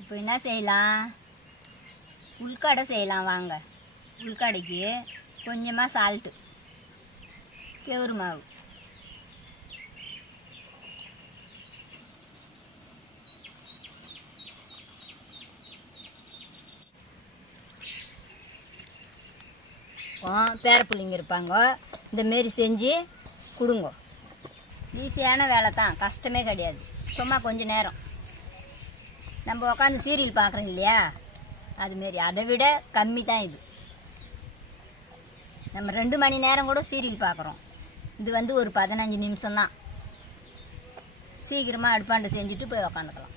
இப்போ என்ன செய்யலாம்? உள்கடை செய்யலாம் வாங்க. உள்கடைக்கு கொஞ்சமாக சால்ட்டு, கெவுரு மாவு, பேரப்பிள்ளைங்க இருப்பாங்க, இந்தமாரி செஞ்சு கொடுங்க. ஈஸியான வேலை தான், கஷ்டமே கிடையாது. சும்மா கொஞ்சம் நேரம் நம்ம உட்காந்து சீரியல் பார்க்குறோம் இல்லையா, அதுமாரி அதை விட கம்மி தான் இது. நம்ம 2 மணி நேரம் கூட சீரியல் பார்க்குறோம், இது வந்து ஒரு 15 நிமிஷம்தான். சீக்கிரமாக அடுப்பாண்டை செஞ்சுட்டு போய் உக்காந்துக்கலாம்.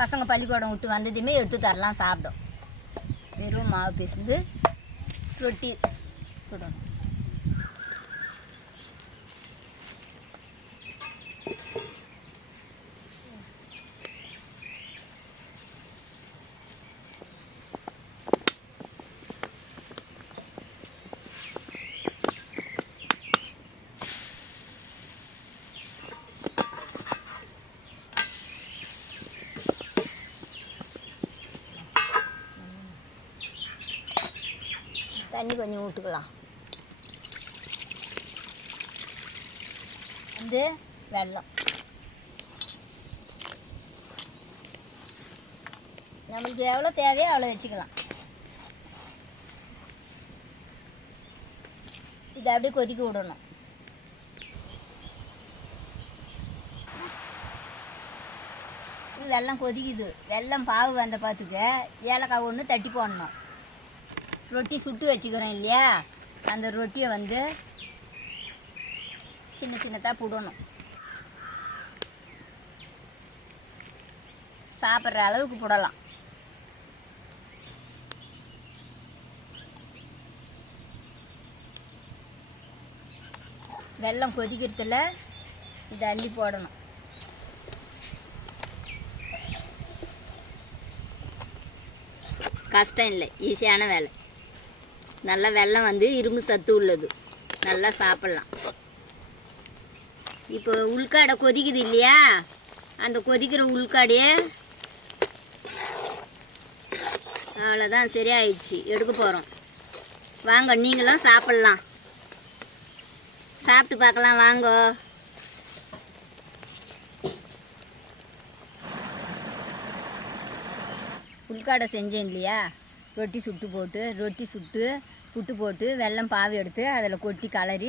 பசங்க பள்ளிக்கூடம் விட்டு வந்ததுமே எடுத்து தரலாம், சாப்பிடும். வெறும் மாவு பிசைந்து ரொட்டி சுடணும். தண்ணி கொஞ்சம் விட்டுக்கலாம். வந்து வெல்லம் நம்மளுக்கு எவ்வளோ தேவையோ அவ்வளோ வச்சுக்கலாம். இதை அப்படியே கொதிக்க விடணும். வெல்லம் கொதிக்குது. வெல்லம் பாவு வந்த பார்த்துக்க ஏலக்காய் ஒன்று தட்டி போடணும். ரொட்டி சுட்டு வச்சுக்கிறோம் இல்லையா, அந்த ரொட்டியை வந்து சின்ன சின்னதாக போடணும். சாப்பிட்ற அளவுக்கு போடலாம். வெல்லம் கொதிக்கிறதுல இதை அள்ளி போடணும். கஷ்டம் இல்லை, ஈஸியான வேலை. நல்லா வெல்லம் வந்து இரும்பு சத்து உள்ளது, நல்லா சாப்பிட்லாம். இப்போ உள்காடை கொதிக்குது இல்லையா, அந்த கொதிக்கிற உள்காடையே அவ்வளோதான், சரியாயிடுச்சு. எடுக்க போகிறோம் வாங்க. நீங்களும் சாப்பிட்லாம், சாப்பிட்டு பார்க்கலாம் வாங்க. உள்காடை செஞ்சேன் இல்லையா, ரொட்டி சுட்டு புட்டு போட்டு வெல்லம் பாவு எடுத்து அதில் கொட்டி கலரி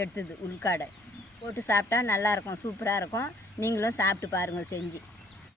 எடுத்தது உள்காடை போட்டு சாப்பிட்டா நல்லாயிருக்கும், சூப்பராக இருக்கும். நீங்களும் சாப்பிட்டு பாருங்கள் செஞ்சு.